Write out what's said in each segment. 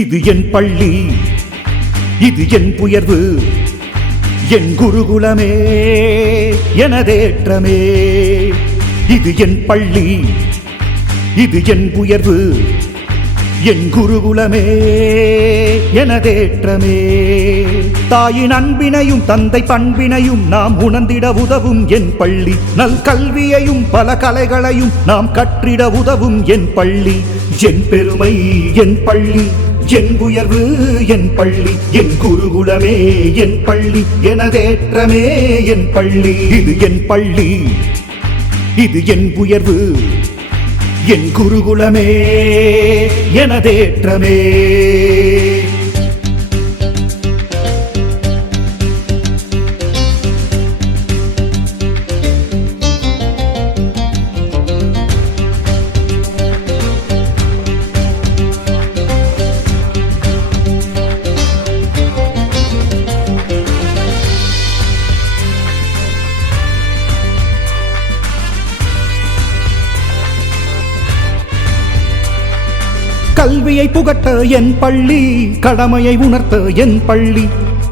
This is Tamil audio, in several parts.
இது என் பள்ளி, இது என் உயர்வு, என் குருகுலமே எனதேற்றமே. இது என் பள்ளி, இது என் உயர்வு, என் குருகுலமே எனதேற்றமே. தாயின் அன்பினையும் தந்தை பண்பினையும் நாம் உணர்ந்திட உதவும் என் பள்ளி. நல் கல்வியையும் பல கலைகளையும் நாம் கற்றிட உதவும் என் பள்ளி. என் பெருமை என் பள்ளி, என் உயர்வு என் பள்ளி, என் குருகுலமே என் பள்ளி, எனதேற்றமே என் பள்ளி. இது என் பள்ளி, இது என் உயர்வு, என் குருகுலமே எனதேற்றமே. கல்வியை புகட்ட என் பள்ளி, கடமையை உணர்த்த என் பள்ளி,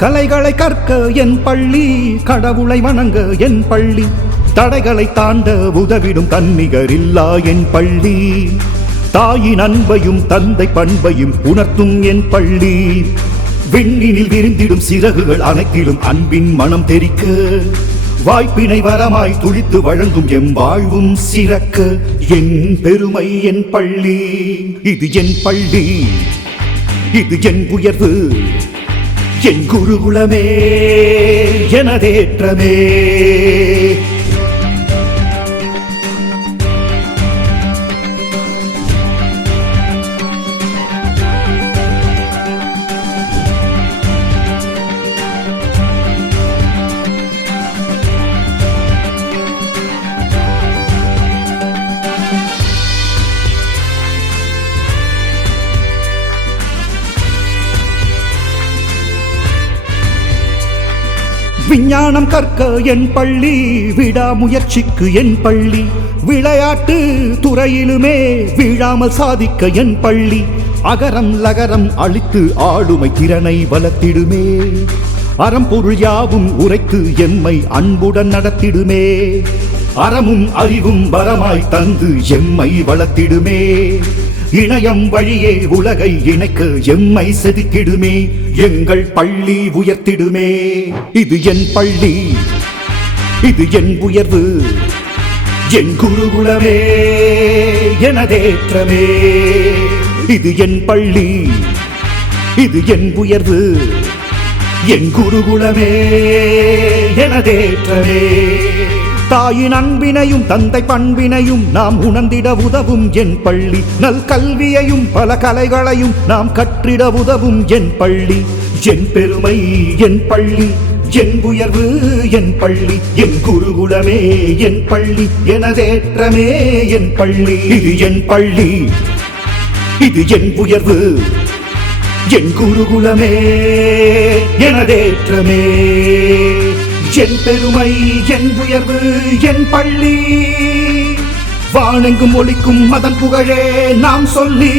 கலைகளை கற்க என் பள்ளி, கடவுளை வணங்க என் பள்ளி, தடைகளை தாண்ட உதவிடும் தன்னிகரில்லா என் பள்ளி, தாயின் அன்பையும் தந்தை பண்பையும் உணர்த்தும் என் பள்ளி, விண்ணினில் விரிந்திடும் சிறகுகள் அனைத்திலும் அன்பின் மனம் தெரிக்க, வாய்ப்பினை வரமாய் துளித்து வழங்கும் எம் வாழ்வும் சிறக்க. என் பெருமை என் பள்ளி, இது என் பள்ளி, இது என் உயர்வு, என் குருகுலமே எனதேற்றமே. விஞ்ஞானம் கற்க என் பள்ளி, விடாமுயற்சிக்கு என் பள்ளி, விளையாட்டு துறையிலுமே வீழாமல் சாதிக்க என் பள்ளி, அகரம் லகரம் அளித்து ஆளுமை திறனை வளர்த்திடுமே, அறம்பொருள் யாவும் உரைத்து எம்மை அன்புடன் நடத்திடுமே, அறமும் அறிவும் வரமாய் தந்து எம்மை வளர்த்திடுமே, இணையம் வழியே உலகை இணைக்க எம்மை செதுக்கிடுமே, எங்கள் பள்ளி உயர்த்திடுமே. இது என் பள்ளி, இது என் உயர்வு, என் குருகுலமே எனதேற்றமே. இது என் பள்ளி, இது என் உயர்வு, என் குருகுலமே எனதேற்றமே. தாயின் அன்பினையும் தந்தை பண்பினையும் நாம் உணர்ந்திட உதவும் என் பள்ளி, நல் கல்வியையும் பல கலைகளையும் நாம் கற்றிட உதவும் என் பள்ளி. என் பெருமை என் பள்ளி, என் உயர்வு என் பள்ளி, என் குருகுலமே என் பள்ளி, எனதேற்றமே என் பள்ளி. இது என் பள்ளி, இது என் உயர்வு, என் குருகுலமே எனதேற்றமே. என் பெருமை என் உயர்வு என் பள்ளி, வானெங்கும் ஒலிக்கும் அதன் புகழே நாம் சொல்லி